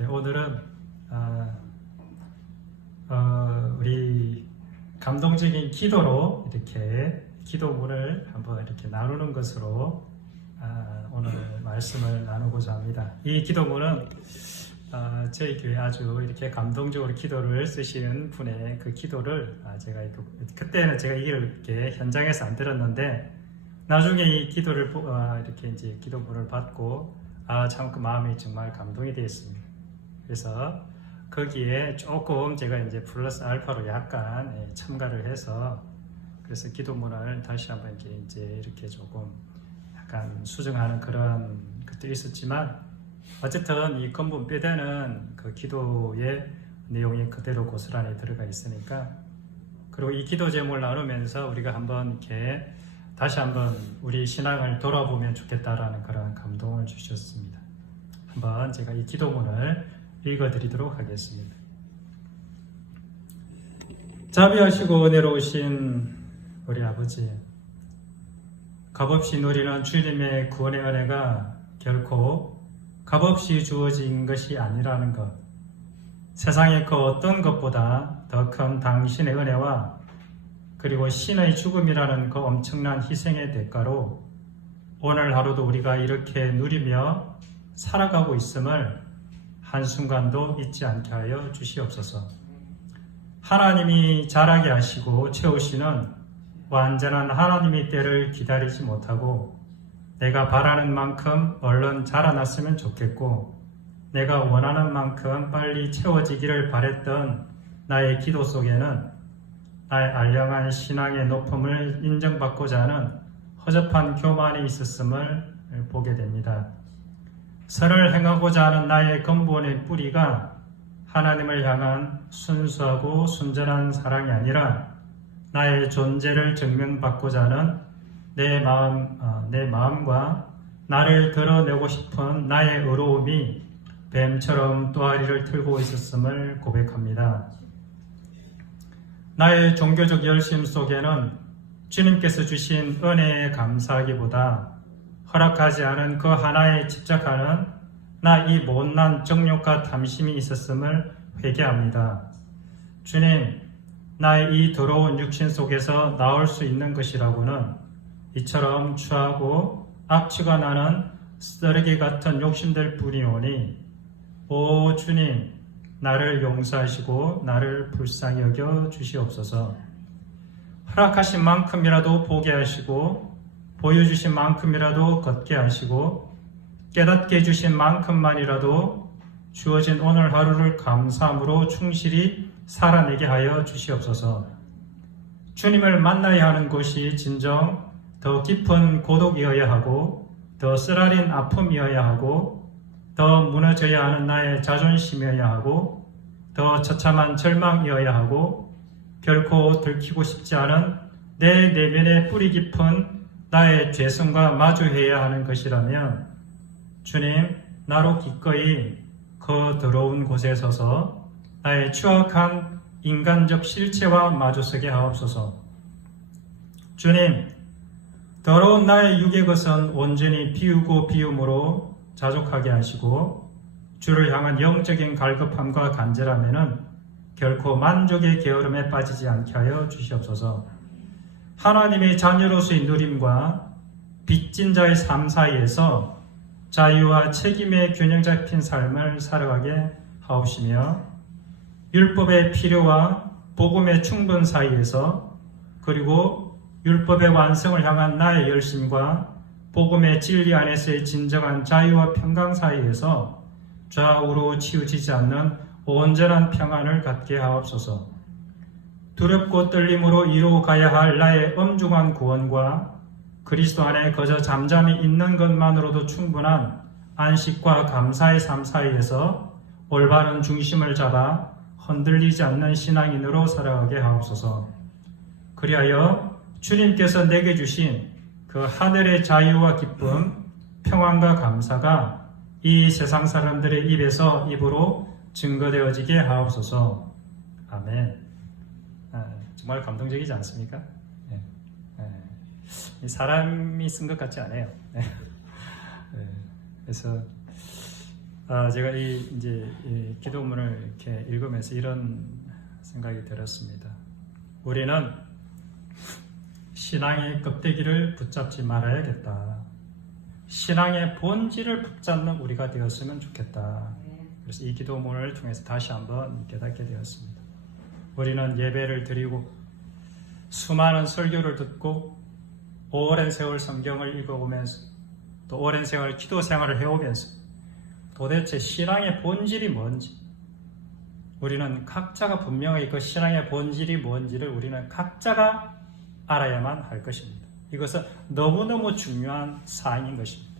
네, 오늘은 우리 감동적인 기도로 이렇게 기도문을 한번 이렇게 나누는 것으로 오늘 말씀을 나누고자 합니다. 이 기도문은 저희 교회 아주 이렇게 감동적으로 기도를 쓰신 분의 그 기도를 제가 그때는 제가 이렇게 현장에서 안 들었는데 나중에 이 기도를 이렇게 이제 기도문을 받고 참 그 마음이 정말 감동이 되었습니다. 그래서 거기에 조금 제가 이제 플러스 알파로 약간 첨가를 해서 그래서 기도문을 다시 한번 이제 이렇게 조금 약간 수정하는 그런 것도 있었지만 어쨌든 이 근본 뼈대는 그 기도의 내용이 그대로 고스란히 들어가 있으니까 그리고 이 기도 제목을 나누면서 우리가 한번 이렇게 다시 한번 우리 신앙을 돌아보면 좋겠다라는 그런 감동을 주셨습니다. 한번 제가 이 기도문을 읽어드리도록 하겠습니다. 자비하시고 은혜로우신 우리 아버지, 값없이 누리는 주님의 구원의 은혜가 결코 값없이 주어진 것이 아니라는 것, 세상의 그 어떤 것보다 더 큰 당신의 은혜와 그리고 신의 죽음이라는 그 엄청난 희생의 대가로 오늘 하루도 우리가 이렇게 누리며 살아가고 있음을 한순간도 잊지 않게 하여 주시옵소서. 하나님이 자라게 하시고 채우시는 완전한 하나님의 때를 기다리지 못하고 내가 바라는 만큼 얼른 자라났으면 좋겠고 내가 원하는 만큼 빨리 채워지기를 바랬던 나의 기도 속에는 나의 알량한 신앙의 높음을 인정받고자 하는 허접한 교만이 있었음을 보게 됩니다. 선을 행하고자 하는 나의 근본의 뿌리가 하나님을 향한 순수하고 순전한 사랑이 아니라 나의 존재를 증명받고자 하는 내 마음과 나를 드러내고 싶은 나의 의로움이 뱀처럼 또아리를 틀고 있었음을 고백합니다. 나의 종교적 열심 속에는 주님께서 주신 은혜에 감사하기보다 허락하지 않은 그 하나에 집착하는 나 이 못난 정욕과 탐심이 있었음을 회개합니다. 주님, 나의 이 더러운 육신 속에서 나올 수 있는 것이라고는 이처럼 추하고 악취가 나는 쓰레기 같은 욕심들 뿐이오니 오 주님, 나를 용서하시고 나를 불쌍히 여겨 주시옵소서. 허락하신 만큼이라도 보게 하시고 보여주신 만큼이라도 걷게 하시고 깨닫게 해주신 만큼만이라도 주어진 오늘 하루를 감사함으로 충실히 살아내게 하여 주시옵소서. 주님을 만나야 하는 곳이 진정 더 깊은 고독이어야 하고 더 쓰라린 아픔이어야 하고 더 무너져야 하는 나의 자존심이어야 하고 더 처참한 절망이어야 하고 결코 들키고 싶지 않은 내 내면의 뿌리 깊은 나의 죄성과 마주해야 하는 것이라면 주님, 나로 기꺼이 그 더러운 곳에 서서 나의 추악한 인간적 실체와 마주서게 하옵소서. 주님, 더러운 나의 육의 것은 온전히 비우고 비움으로 자족하게 하시고 주를 향한 영적인 갈급함과 간절함에는 결코 만족의 게으름에 빠지지 않게 하여 주시옵소서. 하나님의 자녀로서의 누림과 빚진 자의 삶 사이에서 자유와 책임의 균형 잡힌 삶을 살아가게 하옵시며 율법의 필요와 복음의 충분 사이에서 그리고 율법의 완성을 향한 나의 열심과 복음의 진리 안에서의 진정한 자유와 평강 사이에서 좌우로 치우치지 않는 온전한 평안을 갖게 하옵소서. 두렵고 떨림으로 이루어가야 할 나의 엄중한 구원과 그리스도 안에 거저 잠잠히 있는 것만으로도 충분한 안식과 감사의 삶 사이에서 올바른 중심을 잡아 흔들리지 않는 신앙인으로 살아가게 하옵소서. 그리하여 주님께서 내게 주신 그 하늘의 자유와 기쁨, 평안과 감사가 이 세상 사람들의 입으로 증거되어지게 하옵소서. 아멘. 정말 감동적이지 않습니까? 사람이 쓴 것 같지 않아요. 그래서 제가 이 기도문을 이렇게 읽으면서 이런 생각이 들었습니다. 우리는 신앙의 껍데기를 붙잡지 말아야겠다. 신앙의 본질을 붙잡는 우리가 되었으면 좋겠다. 그래서 이 기도문을 통해서 다시 한번 깨닫게 되었습니다. 우리는 예배를 드리고 수많은 설교를 듣고 오랜 세월 성경을 읽어오면서 또 오랜 세월 기도 생활을 해오면서 도대체 신앙의 본질이 뭔지 우리는 각자가 분명히 그 신앙의 본질이 뭔지를 우리는 각자가 알아야만 할 것입니다. 이것은 너무너무 중요한 사항인 것입니다.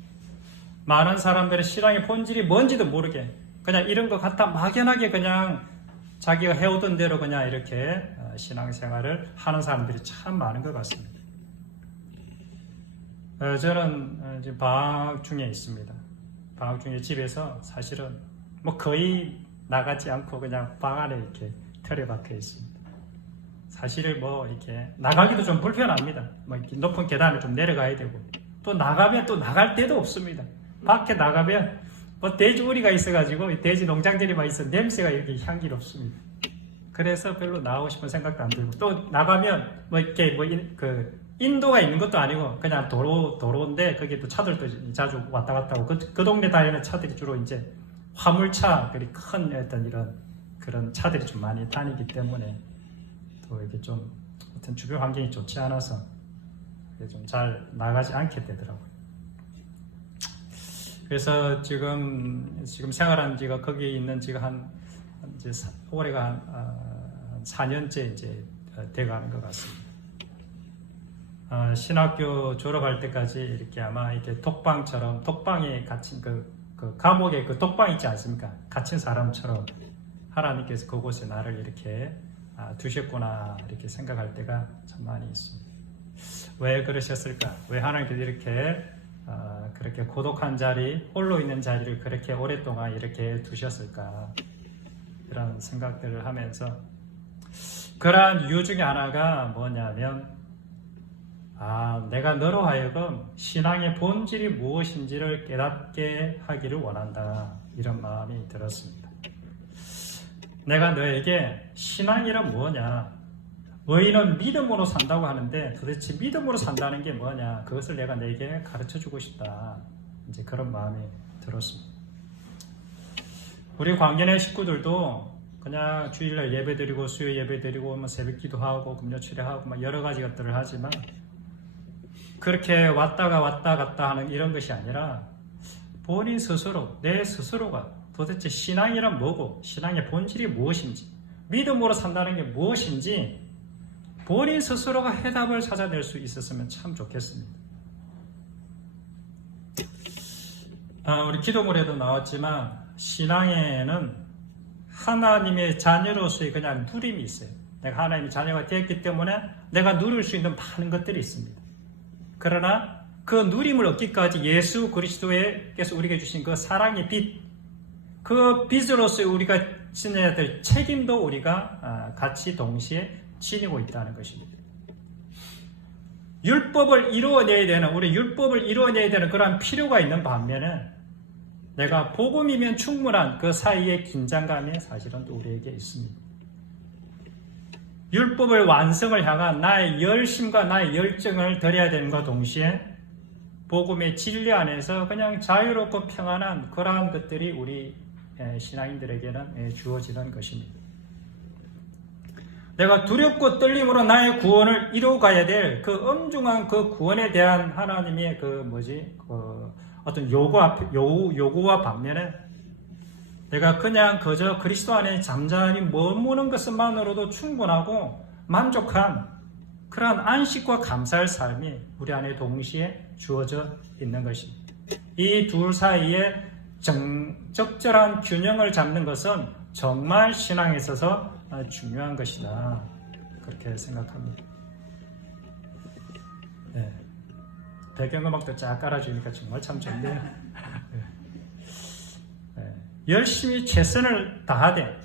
많은 사람들은 신앙의 본질이 뭔지도 모르게 그냥 이런 것 같아 막연하게 그냥 자기가 해오던 대로 그냥 이렇게 신앙생활을 하는 사람들이 참 많은 것 같습니다. 저는 지금 방학 중에 있습니다. 방학 중에 집에서 사실은 뭐 거의 나가지 않고 그냥 방 안에 이렇게 틀에 박혀 있습니다. 사실 뭐 이렇게 나가기도 좀 불편합니다. 뭐 이렇게 높은 계단을 좀 내려가야 되고 또 나가면 또 나갈 데도 없습니다. 밖에 나가면 뭐 돼지우리가 있어가지고 돼지 농장들이 막 있어 냄새가 이렇게 향기롭습니다. 그래서 별로 나가고 싶은 생각도 안 들고 또 나가면 뭐 이렇게 인도가 있는 것도 아니고 그냥 도로인데 거기에 또 차들도 자주 왔다 갔다 하고 그 동네 다니는 차들이 주로 이제 화물차 그리 큰 어떤 이런 그런 차들이 좀 많이 다니기 때문에 또 이게 좀 어떤 주변 환경이 좋지 않아서 좀 잘 나가지 않게 되더라고요. 그래서 지금 생활한 지가 거기에 있는 지가 이제 올해가 한 4년째 이제 돼가는 것 같습니다. 신학교 졸업할 때까지 이렇게 아마 이렇게 독방에 갇힌 그 감옥에 그 독방 있지 않습니까? 갇힌 사람처럼 하나님께서 그곳에 나를 이렇게 두셨구나 이렇게 생각할 때가 참 많이 있습니다. 왜 그러셨을까? 왜 하나님께서 이렇게 그렇게 고독한 자리, 홀로 있는 자리를 그렇게 오랫동안 이렇게 두셨을까? 이런 생각들을 하면서 그러한 이유 중에 하나가 뭐냐면 내가 너로 하여금 신앙의 본질이 무엇인지를 깨닫게 하기를 원한다. 이런 마음이 들었습니다. 내가 너에게 신앙이란 뭐냐? 너희는 믿음으로 산다고 하는데 도대체 믿음으로 산다는 게 뭐냐? 그것을 내가 너에게 가르쳐주고 싶다. 이제 그런 마음이 들었습니다. 우리 광년의 식구들도 그냥 주일날 예배드리고 수요 예배드리고 뭐 새벽 기도하고 금요 철야하고 막 여러 가지 것들을 하지만 그렇게 왔다 갔다 하는 이런 것이 아니라 본인 스스로 내 스스로가 도대체 신앙이란 뭐고 신앙의 본질이 무엇인지 믿음으로 산다는 게 무엇인지 본인 스스로가 해답을 찾아낼 수 있었으면 참 좋겠습니다. 우리 기도문에도 나왔지만 신앙에는 하나님의 자녀로서의 그냥 누림이 있어요. 내가 하나님의 자녀가 되었기 때문에 내가 누릴 수 있는 많은 것들이 있습니다. 그러나 그 누림을 얻기까지 예수 그리스도께서 우리에게 주신 그 사랑의 빛, 그 빛으로서 우리가 지녀야 될 책임도 우리가 같이 동시에 지니고 있다는 것입니다. 율법을 이루어내야 되는, 우리 율법을 이루어내야 되는 그러한 필요가 있는 반면에 내가 복음이면 충분한 그 사이의 긴장감이 사실은 또 우리에게 있습니다. 율법을 완성을 향한 나의 열심과 나의 열정을 드려야 되는과 동시에 복음의 진리 안에서 그냥 자유롭고 평안한 그러한 것들이 우리 신앙인들에게는 주어지는 것입니다. 내가 두렵고 떨림으로 나의 구원을 이루어가야 될 그 엄중한 그 구원에 대한 하나님의 어떤 요구와 반면에 내가 그냥 그저 그리스도 안에 잠잠히 머무는 것만으로도 충분하고 만족한 그러한 안식과 감사의 삶이 우리 안에 동시에 주어져 있는 것입니다. 이 둘 사이에 적절한 균형을 잡는 것은 정말 신앙에 있어서 중요한 것이다. 그렇게 생각합니다. 네. 배경음악도 쫙 깔아주니까 정말 참 좋네요. 네. 네. 열심히 최선을 다하되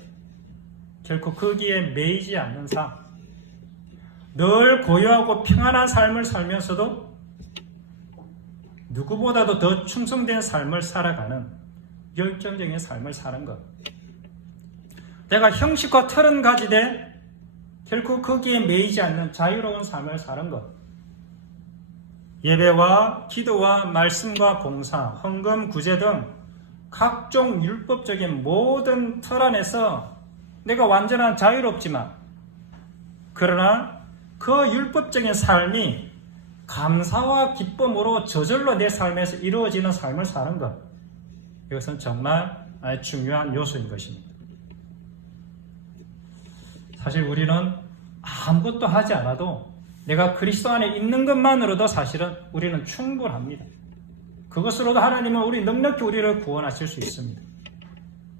결코 거기에 매이지 않는 삶, 늘 고요하고 평안한 삶을 살면서도 누구보다도 더 충성된 삶을 살아가는 열정적인 삶을 사는 것. 내가 형식과 틀은 가지되 결코 거기에 매이지 않는 자유로운 삶을 사는 것. 예배와 기도와 말씀과 봉사, 헌금, 구제 등 각종 율법적인 모든 틀 안에서 내가 완전한 자유롭지만 그러나 그 율법적인 삶이 감사와 기쁨으로 저절로 내 삶에서 이루어지는 삶을 사는 것. 이것은 정말 중요한 요소인 것입니다. 사실 우리는 아무것도 하지 않아도 내가 그리스도 안에 있는 것만으로도 사실은 우리는 충분합니다. 그것으로도 하나님은 우리 넉넉히 우리를 구원하실 수 있습니다.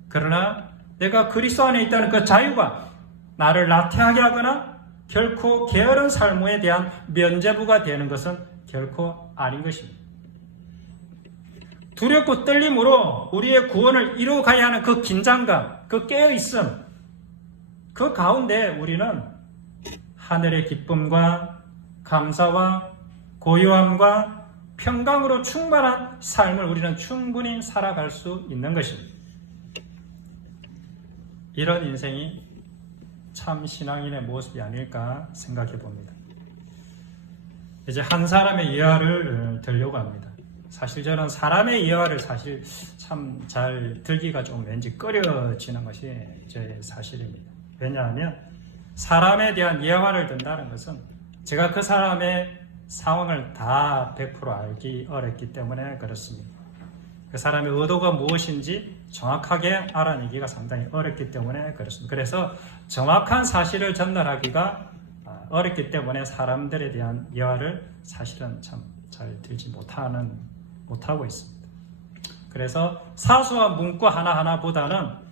그러나 내가 그리스도 안에 있다는 그 자유가 나를 나태하게 하거나 결코 게으른 삶에 대한 면죄부가 되는 것은 결코 아닌 것입니다. 두렵고 떨림으로 우리의 구원을 이루어가야 하는 그 긴장감, 그 깨어있음, 그 가운데 우리는 하늘의 기쁨과 감사와 고요함과 평강으로 충만한 삶을 우리는 충분히 살아갈 수 있는 것입니다. 이런 인생이 참 신앙인의 모습이 아닐까 생각해 봅니다. 이제 한 사람의 예화를 들려고 합니다. 사실 저는 사람의 예화를 사실 참 잘 들기가 좀 왠지 꺼려지는 것이 제 사실입니다. 왜냐하면 사람에 대한 예화를 든다는 것은 제가 그 사람의 상황을 다 100% 알기 어렵기 때문에 그렇습니다. 그 사람의 의도가 무엇인지 정확하게 알아내기가 상당히 어렵기 때문에 그렇습니다. 그래서 정확한 사실을 전달하기가 어렵기 때문에 사람들에 대한 예화를 사실은 참 잘 들지 못하고 있습니다. 그래서 사소한 문구 하나하나보다는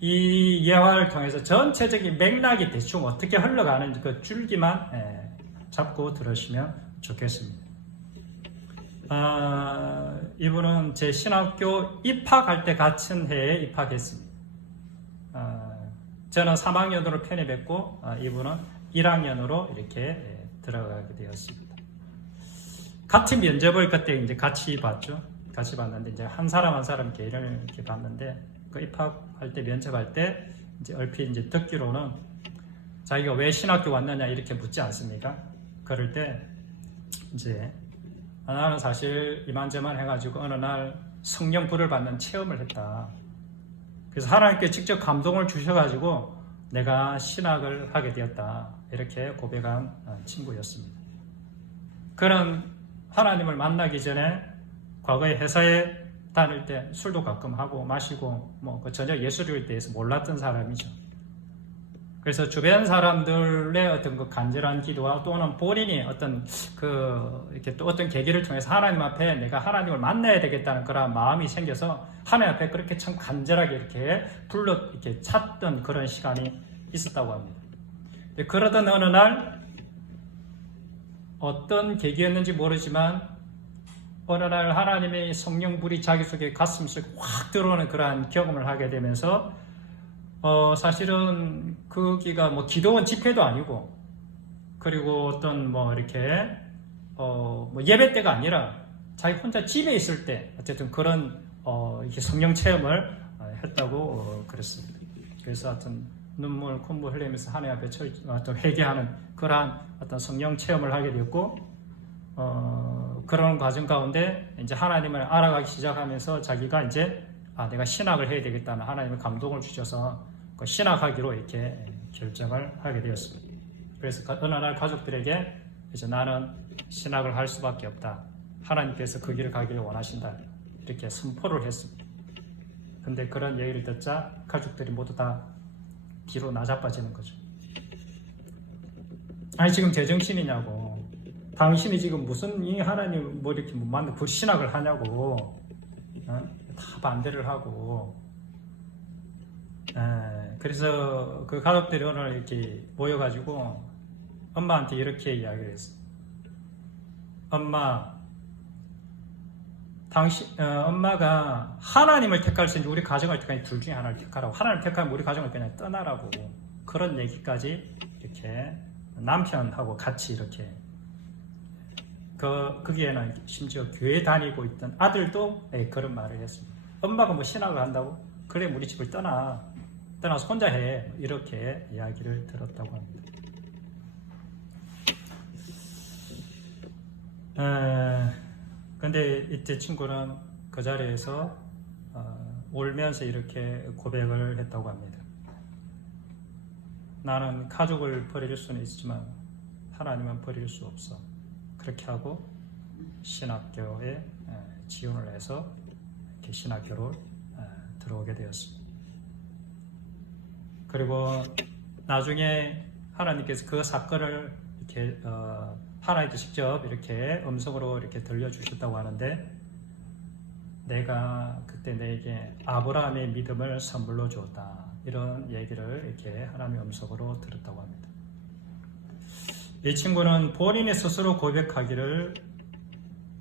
이 예화를 통해서 전체적인 맥락이 대충 어떻게 흘러가는지 그 줄기만 잡고 들으시면 좋겠습니다. 이분은 제 신학교 입학할 때 같은 해에 입학했습니다. 저는 3학년으로 편입했고 이분은 1학년으로 이렇게 들어가게 되었습니다. 같은 면접을 그때 이제 같이 봤죠. 같이 봤는데 이제 한 사람 한 사람 이렇게 봤는데 그 입학할 때 면접할 때 이제 얼핏 이제 듣기로는 자기가 왜 신학교 왔느냐 이렇게 묻지 않습니까? 그럴 때 이제 나는 사실 이만저만 해가지고 어느 날 성령 불을 받는 체험을 했다. 그래서 하나님께 직접 감동을 주셔가지고 내가 신학을 하게 되었다. 이렇게 고백한 친구였습니다. 그는 하나님을 만나기 전에 과거에 회사에 다닐 때 술도 가끔 하고 마시고 그 전혀 예수를 대해서 몰랐던 사람이죠. 그래서 주변 사람들의 어떤 그 간절한 기도와 또는 본인이 어떤 이렇게 또 어떤 계기를 통해서 하나님 앞에 내가 하나님을 만나야 되겠다는 그런 마음이 생겨서 하나님 앞에 그렇게 참 간절하게 이렇게 찾던 그런 시간이 있었다고 합니다. 그러던 어느 날 어떤 계기였는지 모르지만 어느 날 하나님의 성령불이 자기 속에 가슴속에 확 들어오는 그러한 경험을 하게 되면서 사실은 거기가 기도원 집회도 아니고 그리고 어떤 이렇게 예배 때가 아니라 자기 혼자 집에 있을 때 어쨌든 그런 이렇게 성령 체험을 했다고 그랬습니다. 그래서 하여튼 눈물 콧물 흘리면서 하나님 앞에 어떤 회개하는 그러한 어떤 성령 체험을 하게 되었고 그런 과정 가운데 이제 하나님을 알아가기 시작하면서 자기가 이제 내가 신학을 해야 되겠다는 하나님의 감동을 주셔서 그 신학하기로 이렇게 결정을 하게 되었습니다. 그래서 어느 날 가족들에게 이제 나는 신학을 할 수밖에 없다. 하나님께서 그 길을 가기를 원하신다. 이렇게 선포를 했습니다. 근데 그런 얘기를 듣자 가족들이 모두 다 뒤로 나자빠지는 거죠. 아니 지금 제정신이냐고. 당신이 지금 무슨 이 하나님 이렇게 못 만나 그 신학을 하냐고. 다 반대를 하고. 그래서 그 가족들이 오늘 이렇게 모여가지고 엄마한테 이렇게 이야기를 했어요. 엄마, 엄마가 하나님을 택할 수 있는지 우리 가정을 택할지 둘 중에 하나를 택하라고. 하나님을 택하면 우리 가정을 그냥 떠나라고. 그런 얘기까지 이렇게 남편하고 같이 이렇게 거기에는 심지어 교회 다니고 있던 아들도 그런 말을 했습니다. 엄마가 뭐 신학을 한다고? 그래 우리 집을 떠나서 혼자 해. 이렇게 이야기를 들었다고 합니다. 근데 이때 친구는 그 자리에서 울면서 이렇게 고백을 했다고 합니다. 나는 가족을 버릴 수는 있지만 하나님은 버릴 수 없어. 그렇게 하고 신학교에 지원을 해서 이렇게 신학교로 들어오게 되었습니다. 그리고 나중에 하나님께서 그 사건을 이렇게 하나님께 직접 이렇게 음성으로 이렇게 들려주셨다고 하는데, 내가 그때 내게 아브라함의 믿음을 선물로 주었다. 이런 얘기를 이렇게 하나님의 음성으로 들었다고 합니다. 이 친구는 본인이 스스로 고백하기를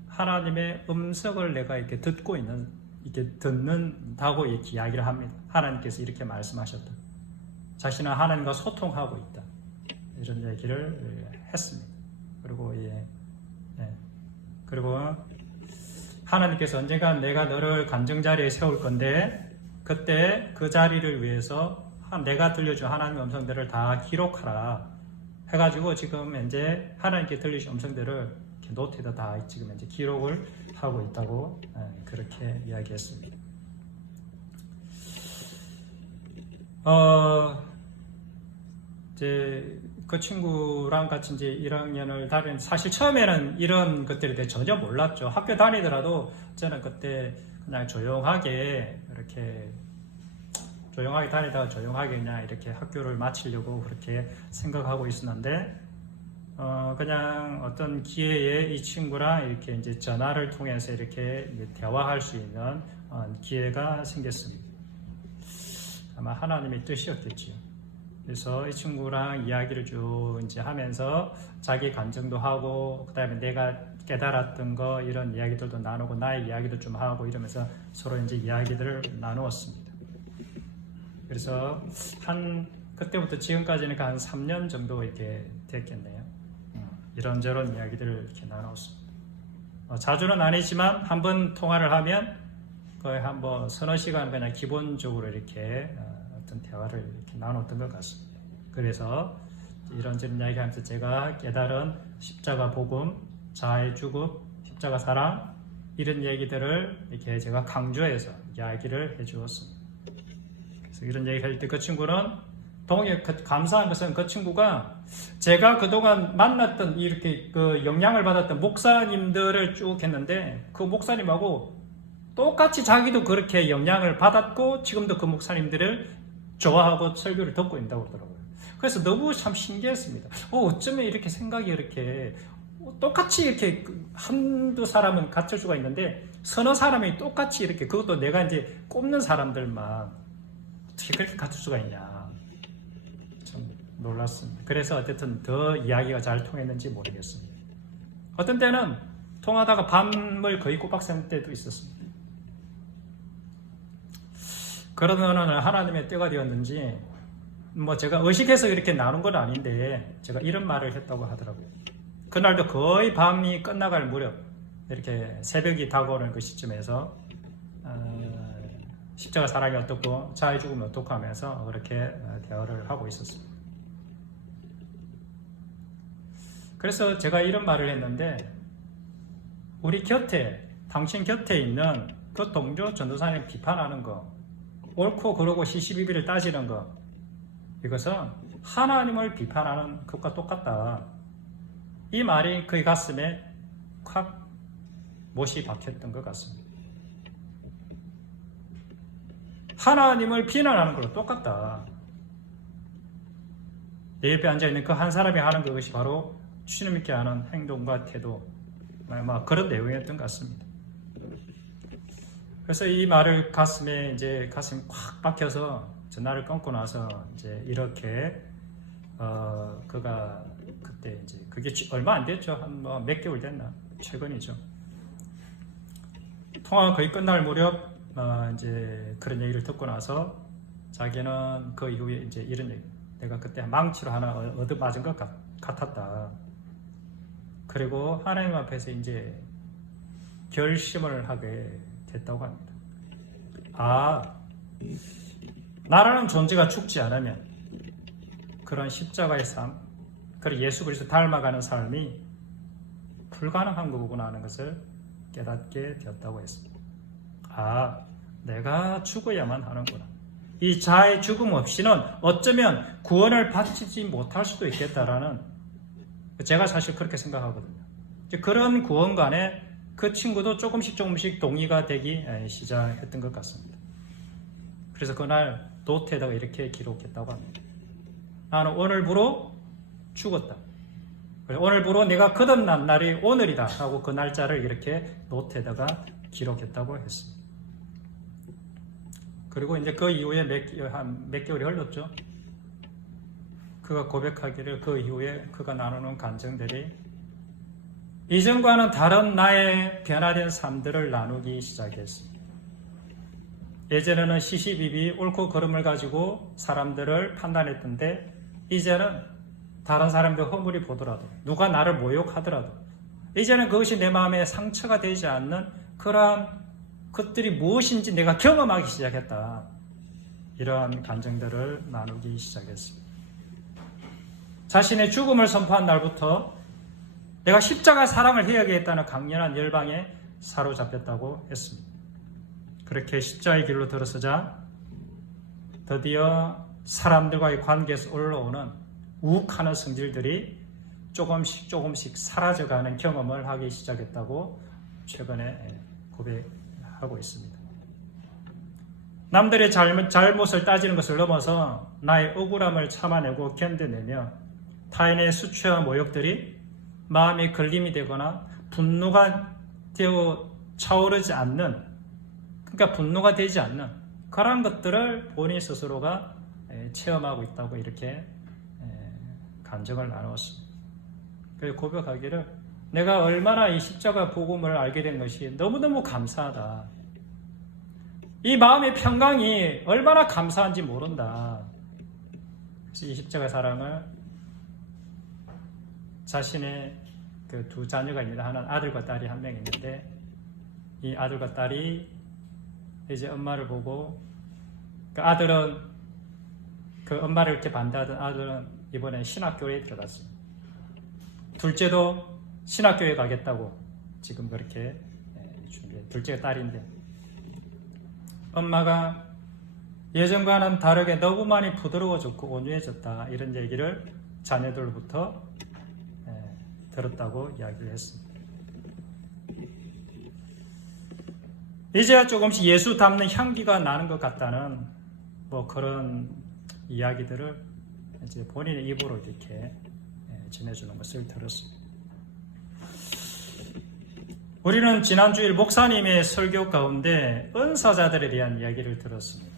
하나님의 음성을 내가 이렇게 듣는다고 이렇게 이야기를 합니다. 하나님께서 이렇게 말씀하셨다. 자신은 하나님과 소통하고 있다. 이런 얘기를 했습니다. 그리고 하나님께서 언젠가 내가 너를 간증 자리에 세울 건데 그때 그 자리를 위해서 내가 들려준 하나님의 음성들을 다 기록하라 해가지고 지금 이제 하나님께 들리신 음성들을 노트에다 다 지금 이제 기록을 하고 있다고 그렇게 이야기했습니다. 이제 그 친구랑 같이 이제 1학년을 다닌, 사실 처음에는 이런 것들에 대해 전혀 몰랐죠. 학교 다니더라도 저는 그때 그냥 조용하게 다니다가 조용하게 그냥 이렇게 학교를 마치려고 그렇게 생각하고 있었는데, 그냥 어떤 기회에 이 친구랑 이렇게 이제 전화를 통해서 이렇게 대화할 수 있는 기회가 생겼습니다. 아마 하나님의 뜻이었겠지요. 그래서 이 친구랑 이야기를 쭉 이제 하면서 자기 감정도 하고, 그 다음에 내가 깨달았던 거 이런 이야기들도 나누고 나의 이야기도 좀 하고 이러면서 서로 이제 이야기들을 나누었습니다. 그래서 그때부터 지금까지는 한 3년 정도 이렇게 됐겠네요. 이런저런 이야기들을 이렇게 나눴습니다. 자주는 아니지만 한번 통화를 하면 거의 한번 서너 시간 그냥 기본적으로 이렇게 어떤 대화를 이렇게 나눴던 것 같습니다. 그래서 이런저런 이야기하면서 제가 깨달은 십자가 복음, 자아의 죽음, 십자가 사랑 이런 얘기들을 이렇게 제가 강조해서 이야기를 해주었습니다. 그래서 이런 얘기할 때 그 친구는 감사한 것은 그 친구가 제가 그동안 만났던 이렇게 그 영향을 받았던 목사님들을 쭉 했는데 그 목사님하고 똑같이 자기도 그렇게 영향을 받았고 지금도 그 목사님들을 좋아하고 설교를 듣고 있다고 그러더라고요. 그래서 너무 참 신기했습니다. 어쩌면 이렇게 생각이 이렇게 똑같이 이렇게 한두 사람은 갖출 수가 있는데 서너 사람이 똑같이 이렇게, 그것도 내가 이제 꼽는 사람들만 어떻게 그렇게 갖출 수가 있냐. 참 놀랐습니다. 그래서 어쨌든 더 이야기가 잘 통했는지 모르겠습니다. 어떤 때는 통하다가 밤을 거의 꼬박 새는 때도 있었습니다. 그러던 어느 날 하나님의 때가 되었는지 제가 의식해서 이렇게 나눈 건 아닌데 제가 이런 말을 했다고 하더라고요. 그날도 거의 밤이 끝나갈 무렵 이렇게 새벽이 다가오는 그 시점에서 십자가 사랑이 어떻고 자의 죽음이 어떻고 하면서 그렇게 대화를 하고 있었습니다. 그래서 제가 이런 말을 했는데, 우리 곁에, 당신 곁에 있는 그 동료 전도사님 비판하는 거, 옳고 그르고 시시비비를 따지는 거, 이것은 하나님을 비판하는 것과 똑같다. 이 말이 그의 가슴에 확 못이 박혔던 것 같습니다. 하나님을 비난하는 것과 똑같다. 내 옆에 앉아있는 그 한 사람이 하는 그것이 바로 주님 있게 하는 행동과 태도, 그런 내용이었던 것 같습니다. 그래서 이 말을 가슴이 콱 박혀서 전화를 끊고 나서 이제 이렇게 그가 그때 이제 그게 얼마 안 됐죠. 한 몇 개월 됐나? 최근이죠. 통화가 거의 끝날 무렵 이제 그런 얘기를 듣고 나서 자기는 그 이후에 이제 이런 얘기, 내가 그때 망치로 하나 얻어맞은 것 같았다. 그리고 하나님 앞에서 이제 결심을 하게 됐다고 합니다. 나라는 존재가 죽지 않으면 그런 십자가의 삶, 그리고 예수 그리스도 닮아가는 삶이 불가능한 거구나 하는 것을 깨닫게 되었다고 했습니다. 내가 죽어야만 하는구나. 이 자아의 죽음 없이는 어쩌면 구원을 받지 못할 수도 있겠다라는, 제가 사실 그렇게 생각하거든요. 그런 구원관에 그 친구도 조금씩 동의가 되기 시작했던 것 같습니다. 그래서 그날 노트에다가 이렇게 기록했다고 합니다. 나는 오늘부로 죽었다. 오늘부로 내가 거듭난 날이 오늘이다 하고 그 날짜를 이렇게 노트에다가 기록했다고 했습니다. 그리고 이제 그 이후에 몇 개월이 흘렀죠. 그가 고백하기를 그 이후에 그가 나누는 감정들이 이전과는 다른 나의 변화된 삶들을 나누기 시작했습니다. 예전에는 시시비비 옳고 그름을 가지고 사람들을 판단했던데 이제는 다른 사람들 허물이 보더라도 누가 나를 모욕하더라도 이제는 그것이 내 마음에 상처가 되지 않는 그러한 것들이 무엇인지 내가 경험하기 시작했다. 이러한 감정들을 나누기 시작했습니다. 자신의 죽음을 선포한 날부터 내가 십자가 사랑을 해야겠다는 강렬한 열방에 사로잡혔다고 했습니다. 그렇게 십자가의 길로 들어서자 드디어 사람들과의 관계에서 올라오는 우욱하는 성질들이 조금씩 사라져가는 경험을 하기 시작했다고 최근에 고백하고 있습니다. 남들의 잘못을 따지는 것을 넘어서 나의 억울함을 참아내고 견뎌내며 타인의 수치와 모욕들이 마음에 걸림이 되거나 분노가 되어 차오르지 않는, 그러니까 분노가 되지 않는 그러한 것들을 본인 스스로가 체험하고 있다고 이렇게 감정을 나누었습니다. 그리고 고백하기를 내가 얼마나 이 십자가 복음을 알게 된 것이 너무너무 감사하다. 이 마음의 평강이 얼마나 감사한지 모른다. 그래서 이 십자가 사랑을 자신의 그 두 자녀가 있는데 하나는 아들과 딸이 한 명 있는데 이 아들과 딸이 이제 엄마를 보고 그 아들은 그 엄마를 이렇게 반대하던 아들은 이번에 신학교에 들어갔습니다. 둘째도 신학교에 가겠다고 지금 그렇게 준비해. 둘째가 딸인데 엄마가 예전과는 다르게 너무 많이 부드러워졌고 온유해졌다 이런 얘기를 자녀들로부터 들었다고 이야기를 했습니다. 이제야 조금씩 예수 닮는 향기가 나는 것 같다는 뭐 그런 이야기들을 이제 본인의 입으로 이렇게 전해주는 것을 들었습니다. 우리는 지난주일 목사님의 설교 가운데 은사자들에 대한 이야기를 들었습니다.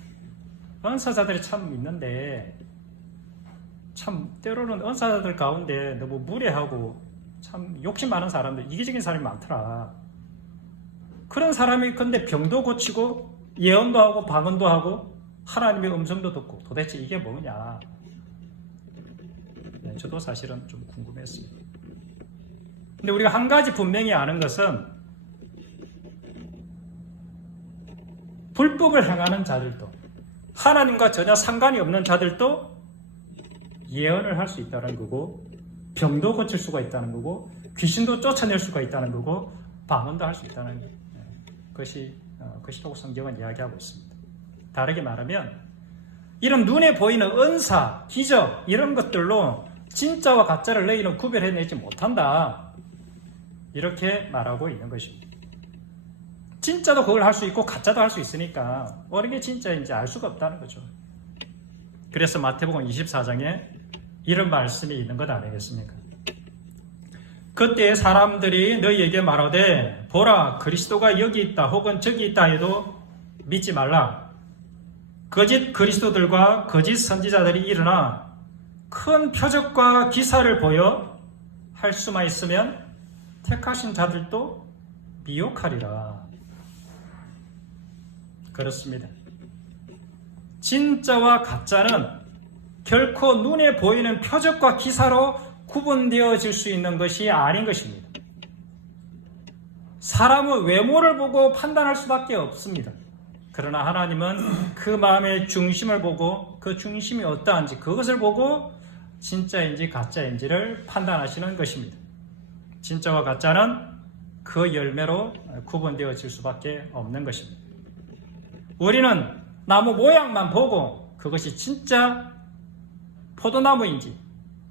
은사자들이 참 있는데 참 때로는 은사자들 가운데 너무 무례하고 참 욕심 많은 사람들, 이기적인 사람이 많더라. 그런 사람이 근데 병도 고치고 예언도 하고 방언도 하고 하나님의 음성도 듣고 도대체 이게 뭐냐. 저도 사실은 좀 궁금했습니다. 근데 우리가 한 가지 분명히 아는 것은 불법을 행하는 자들도 하나님과 전혀 상관이 없는 자들도 예언을 할 수 있다는 거고 병도 고칠 수가 있다는 거고 귀신도 쫓아낼 수가 있다는 거고 방언도 할 수 있다는 것이라고 성경은 이야기하고 있습니다. 다르게 말하면 이런 눈에 보이는 은사, 기적 이런 것들로 진짜와 가짜를 너희는 구별해내지 못한다. 이렇게 말하고 있는 것입니다. 진짜도 그걸 할 수 있고 가짜도 할 수 있으니까 어느 게 진짜인지 알 수가 없다는 거죠. 그래서 마태복음 24장에 이런 말씀이 있는 것 아니겠습니까? 그때 사람들이 너희에게 말하되 보라 그리스도가 여기 있다 혹은 저기 있다 해도 믿지 말라. 거짓 그리스도들과 거짓 선지자들이 일어나 큰 표적과 기사를 보여 할 수만 있으면 택하신 자들도 미혹하리라. 그렇습니다. 진짜와 가짜는 결코 눈에 보이는 표적과 기사로 구분되어질 수 있는 것이 아닌 것입니다. 사람은 외모를 보고 판단할 수밖에 없습니다. 그러나 하나님은 그 마음의 중심을 보고 그 중심이 어떠한지 그것을 보고 진짜인지 가짜인지를 판단하시는 것입니다. 진짜와 가짜는 그 열매로 구분되어질 수밖에 없는 것입니다. 우리는 나무 모양만 보고 그것이 진짜 포도나무인지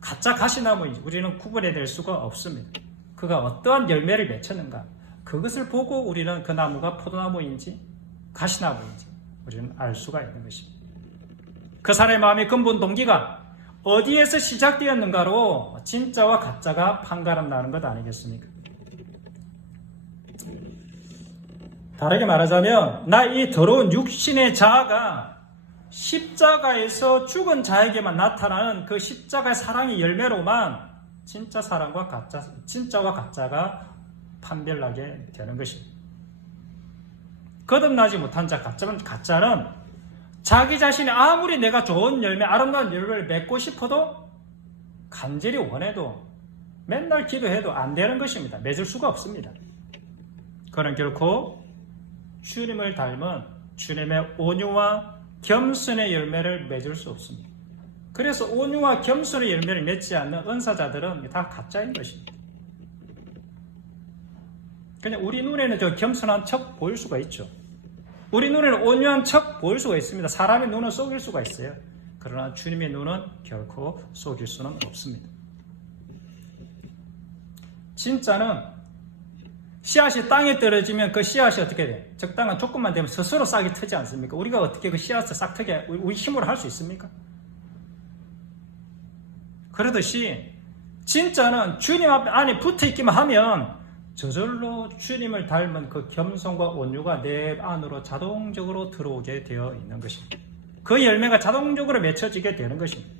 가짜 가시나무인지 우리는 구분해낼 수가 없습니다. 그가 어떠한 열매를 맺혔는가 그것을 보고 우리는 그 나무가 포도나무인지 가시나무인지 우리는 알 수가 있는 것입니다. 그 사람의 마음의 근본 동기가 어디에서 시작되었는가로 진짜와 가짜가 판가름 나는 것 아니겠습니까? 다르게 말하자면 나 이 더러운 육신의 자아가 십자가에서 죽은 자에게만 나타나는 그 십자가의 사랑의 열매로만 진짜와 가짜가 판별나게 되는 것입니다. 거듭나지 못한 자, 가짜는 자기 자신이 아무리 내가 좋은 열매, 아름다운 열매를 맺고 싶어도 간절히 원해도 맨날 기도해도 안 되는 것입니다. 맺을 수가 없습니다. 그는 결코 주님을 닮은 주님의 온유와 겸손의 열매를 맺을 수 없습니다. 그래서 온유와 겸손의 열매를 맺지 않는 은사자들은 다 가짜인 것입니다. 그냥 우리 눈에는 저 겸손한 척 보일 수가 있죠. 우리 눈에는 온유한 척 보일 수가 있습니다. 사람의 눈은 속일 수가 있어요. 그러나 주님의 눈은 결코 속일 수는 없습니다. 진짜는 씨앗이 땅에 떨어지면 그 씨앗이 어떻게 돼? 적당한 조건만 되면 스스로 싹이 트지 않습니까? 우리가 어떻게 그 씨앗을 싹 트게 우리 힘으로 할 수 있습니까? 그러듯이 진짜는 주님 안에 붙어 있기만 하면 저절로 주님을 닮은 그 겸손과 온유가 내 안으로 자동적으로 들어오게 되어 있는 것입니다. 그 열매가 자동적으로 맺혀지게 되는 것입니다.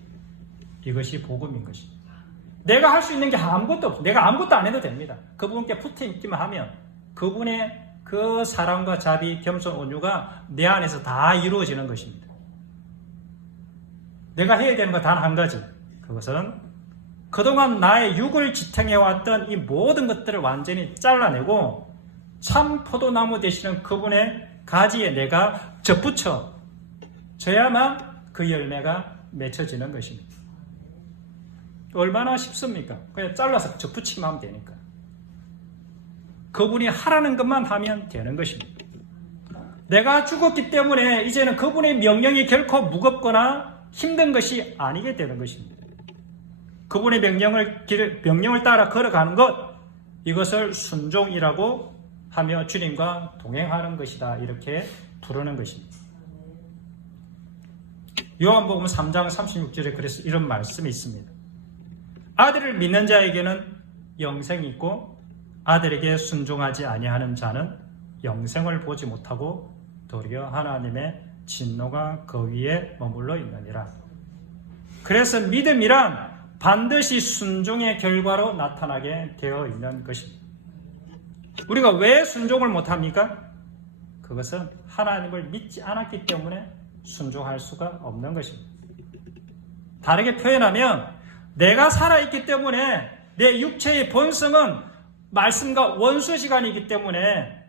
이것이 복음인 것입니다. 내가 할 수 있는 게 아무것도 없어. 내가 아무것도 안 해도 됩니다. 그분께 붙어 있기만 하면 그분의 그 사랑과 자비, 겸손, 온유가 내 안에서 다 이루어지는 것입니다. 내가 해야 되는 거 단 한 가지. 그것은 그동안 나의 육을 지탱해왔던 이 모든 것들을 완전히 잘라내고 참 포도나무 되시는 그분의 가지에 내가 접붙여 줘야만 그 열매가 맺혀지는 것입니다. 얼마나 쉽습니까? 그냥 잘라서 접붙이기만 하면 되니까. 그분이 하라는 것만 하면 되는 것입니다. 내가 죽었기 때문에 이제는 그분의 명령이 결코 무겁거나 힘든 것이 아니게 되는 것입니다. 그분의 명령을 따라 걸어가는 것, 이것을 순종이라고 하며 주님과 동행하는 것이다. 이렇게 부르는 것입니다. 요한복음 3장 36절에 그래서 이런 말씀이 있습니다. 아들을 믿는 자에게는 영생이 있고 아들에게 순종하지 아니하는 자는 영생을 보지 못하고 도리어 하나님의 진노가 그 위에 머물러 있느니라. 그래서 믿음이란 반드시 순종의 결과로 나타나게 되어 있는 것입니다. 우리가 왜 순종을 못합니까? 그것은 하나님을 믿지 않았기 때문에 순종할 수가 없는 것입니다. 다르게 표현하면 내가 살아있기 때문에 내 육체의 본성은 말씀과 원수시간이기 때문에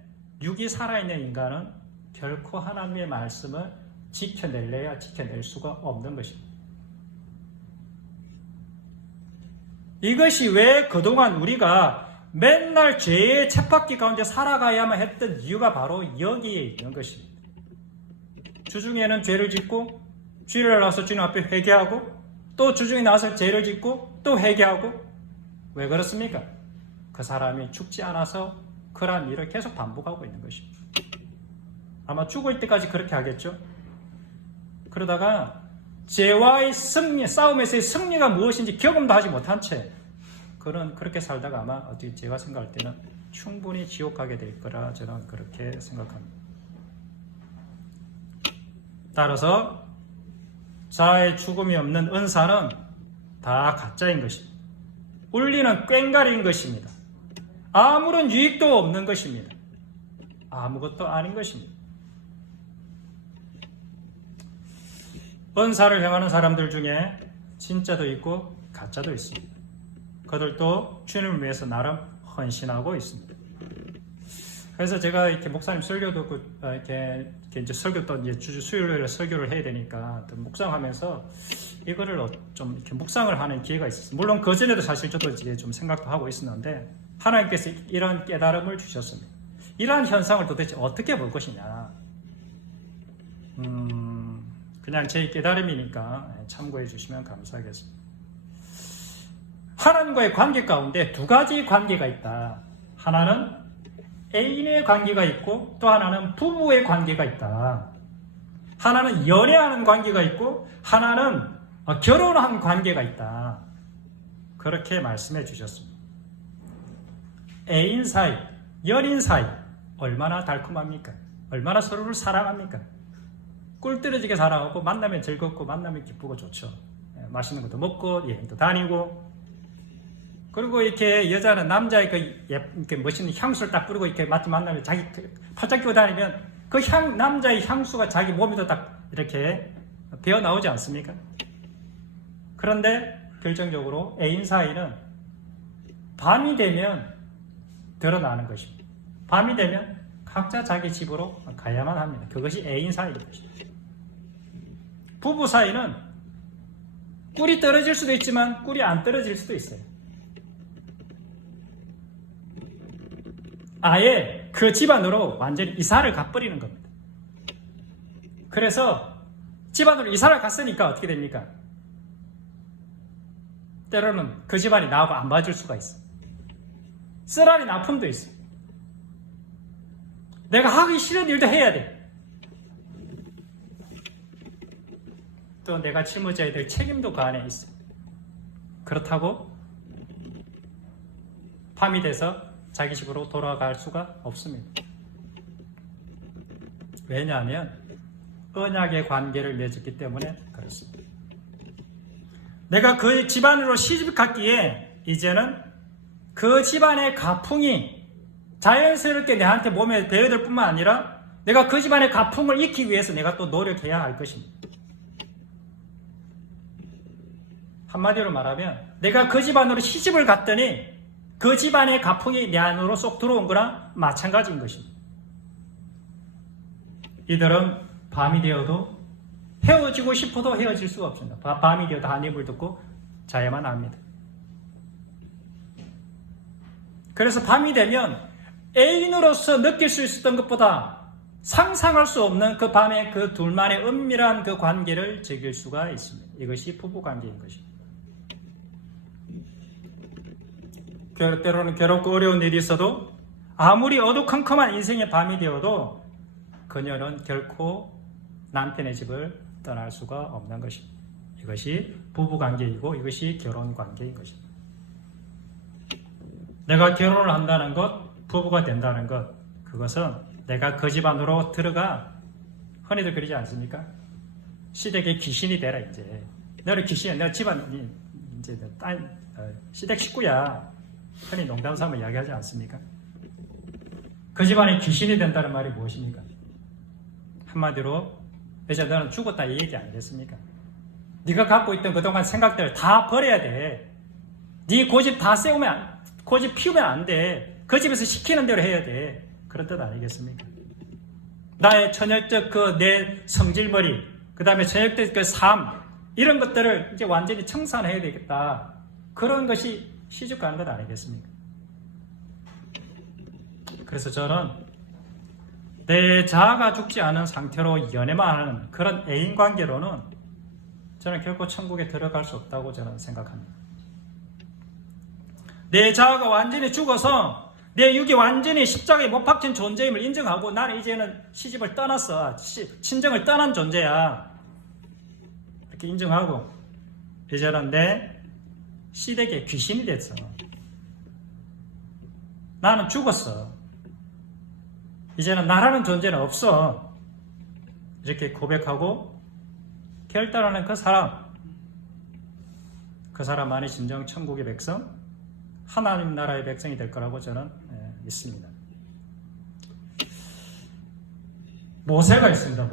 육이 살아있는 인간은 결코 하나님의 말씀을 지켜낼래야 지켜낼 수가 없는 것입니다. 이것이 왜 그동안 우리가 맨날 죄의 쳇바퀴 가운데 살아가야만 했던 이유가 바로 여기에 있는 것입니다. 주중에는 죄를 짓고 주일날 나와서 주님 앞에 회개하고 또 주중에 나와서 죄를 짓고 또 회개하고 왜 그렇습니까? 그 사람이 죽지 않아서 그러한 일을 계속 반복하고 있는 것입니다. 아마 죽을 때까지 그렇게 하겠죠? 그러다가 죄와의 승리, 싸움에서의 승리가 무엇인지 경험도 하지 못한 채 그는 그렇게 살다가 아마 어떻게 제가 생각할 때는 충분히 지옥 가게 될 거라 저는 그렇게 생각합니다. 따라서 자아의 죽음이 없는 은사는 다 가짜인 것입니다. 울리는 꽹과리인 것입니다. 아무런 유익도 없는 것입니다. 아무것도 아닌 것입니다. 은사를 행하는 사람들 중에 진짜도 있고 가짜도 있습니다. 그들도 주님을 위해서 나름 헌신하고 있습니다. 그래서 제가 이렇게 목사님 설교 듣고 이렇게 이제 설교 또 이제 주주 수요일에 설교를 해야 되니까 또 묵상하면서 이거를 좀 이렇게 묵상을 하는 기회가 있었어요. 물론 그 전에도 사실 저도 이제 좀 생각도 하고 있었는데 하나님께서 이런 깨달음을 주셨습니다. 이러한 현상을 도대체 어떻게 볼 것이냐. 그냥 제 깨달음이니까 참고해 주시면 감사하겠습니다. 하나님과의 관계 가운데 두 가지 관계가 있다. 하나는 애인의 관계가 있고 또 하나는 부부의 관계가 있다. 하나는 연애하는 관계가 있고 하나는 결혼한 관계가 있다. 그렇게 말씀해 주셨습니다. 애인 사이, 연인 사이 얼마나 달콤합니까? 얼마나 서로를 사랑합니까? 꿀 떨어지게 살아가고 만나면 즐겁고 만나면 기쁘고 좋죠. 맛있는 것도 먹고 여행도 다니고 그리고 이렇게 여자는 남자의 그 멋있는 향수를 딱 뿌리고 이렇게 만나면 자기 팔짱 끼고 다니면 그 남자의 향수가 자기 몸에도 딱 이렇게 배어 나오지 않습니까? 그런데 결정적으로 애인 사이는 밤이 되면 드러나는 것입니다. 밤이 되면 각자 자기 집으로 가야만 합니다. 그것이 애인 사이인 것입니다. 부부 사이는 꿀이 떨어질 수도 있지만 꿀이 안 떨어질 수도 있어요. 아예 그 집안으로 완전히 이사를 가버리는 겁니다. 그래서 집안으로 이사를 갔으니까 어떻게 됩니까? 때로는 그 집안이 나하고 안 맞을 수가 있어. 쓰라린 아픔도 있어. 내가 하기 싫은 일도 해야 돼. 또 내가 짊어져야 될 책임도 그 안에 있어. 그렇다고 밤이 돼서 자기 집으로 돌아갈 수가 없습니다. 왜냐하면 언약의 관계를 맺었기 때문에 그렇습니다. 내가 그 집안으로 시집 갔기에 이제는 그 집안의 가풍이 자연스럽게 내한테 몸에 배어들 뿐만 아니라 내가 그 집안의 가풍을 익히기 위해서 내가 또 노력해야 할 것입니다. 한마디로 말하면 내가 그 집안으로 시집을 갔더니 그 집안의 가풍이 내 안으로 쏙 들어온 거랑 마찬가지인 것입니다. 이들은 밤이 되어도 헤어지고 싶어도 헤어질 수가 없습니다. 밤이 되어도 한 입을 듣고 자야만 합니다. 그래서 밤이 되면 애인으로서 느낄 수 있었던 것보다 상상할 수 없는 그 밤에 그 둘만의 은밀한 그 관계를 즐길 수가 있습니다. 이것이 부부관계인 것입니다. 때로는 괴롭고 어려운 일이 있어도 아무리 어두컴컴한 인생의 밤이 되어도 그녀는 결코 남편의 집을 떠날 수가 없는 것입니다. 이것이 부부관계이고 이것이 결혼관계인 것입니다. 내가 결혼을 한다는 것, 부부가 된다는 것, 그것은 내가 그 집안으로 들어가 흔히들 그러지 않습니까? 시댁의 귀신이 되라 이제. 너를 귀신이야. 내가 집안 이제 시댁 식구야. 흔히 농담 삼아 이야기하지 않습니까? 그 집안에 귀신이 된다는 말이 무엇입니까? 한마디로 이제 너는 죽었다 이 얘기 아니겠습니까? 네가 갖고 있던 그동안 생각들을 다 버려야 돼. 네 고집 다 세우면 고집 피우면 안 돼. 그 집에서 시키는 대로 해야 돼. 그런 뜻 아니겠습니까? 나의 전형적 그 내 성질머리, 그 다음에 전형적 그 삶, 이런 것들을 이제 완전히 청산해야 되겠다. 그런 것이 시집 가는 것 아니겠습니까? 그래서 저는 내 자아가 죽지 않은 상태로 연애만 하는 그런 애인 관계로는 저는 결코 천국에 들어갈 수 없다고 저는 생각합니다. 내 자아가 완전히 죽어서 내 육이 완전히 십자가에 못 박힌 존재임을 인정하고 나는 이제는 시집을 떠났어. 친정을 떠난 존재야. 이렇게 인정하고 이제는 내 시댁의 귀신이 됐어. 나는 죽었어. 이제는 나라는 존재는 없어. 이렇게 고백하고 결단하는 그 사람만이 진정 천국의 백성, 하나님 나라의 백성이 될 거라고 저는 믿습니다. 모세가 있습니다.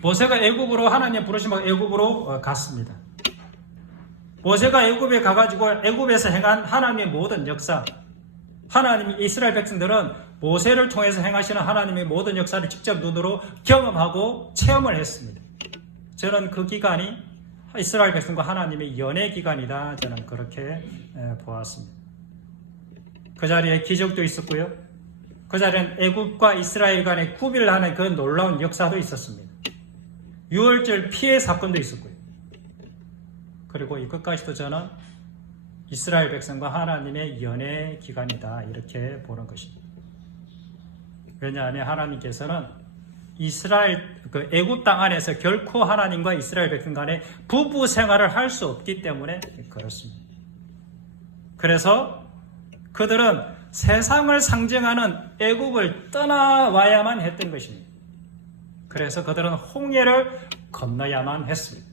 모세가 애굽으로 하나님 부르심으로 애굽으로 갔습니다. 모세가 애굽에 가가지고 애굽에서 행한 하나님의 모든 역사, 하나님이 이스라엘 백성들은 모세를 통해서 행하시는 하나님의 모든 역사를 직접 눈으로 경험하고 체험을 했습니다. 저는 그 기간이 이스라엘 백성과 하나님의 연애 기간이다. 저는 그렇게 보았습니다. 그 자리에 기적도 있었고요. 그 자리엔 애굽과 이스라엘 간의 구비를 하는 그 놀라운 역사도 있었습니다. 유월절 피해 사건도 있었고요. 그리고 이것까지도 저는 이스라엘 백성과 하나님의 연애 기간이다. 이렇게 보는 것입니다. 왜냐하면 하나님께서는 애굽 땅 안에서 결코 하나님과 이스라엘 백성 간에 부부 생활을 할 수 없기 때문에 그렇습니다. 그래서 그들은 세상을 상징하는 애굽을 떠나와야만 했던 것입니다. 그래서 그들은 홍해를 건너야만 했습니다.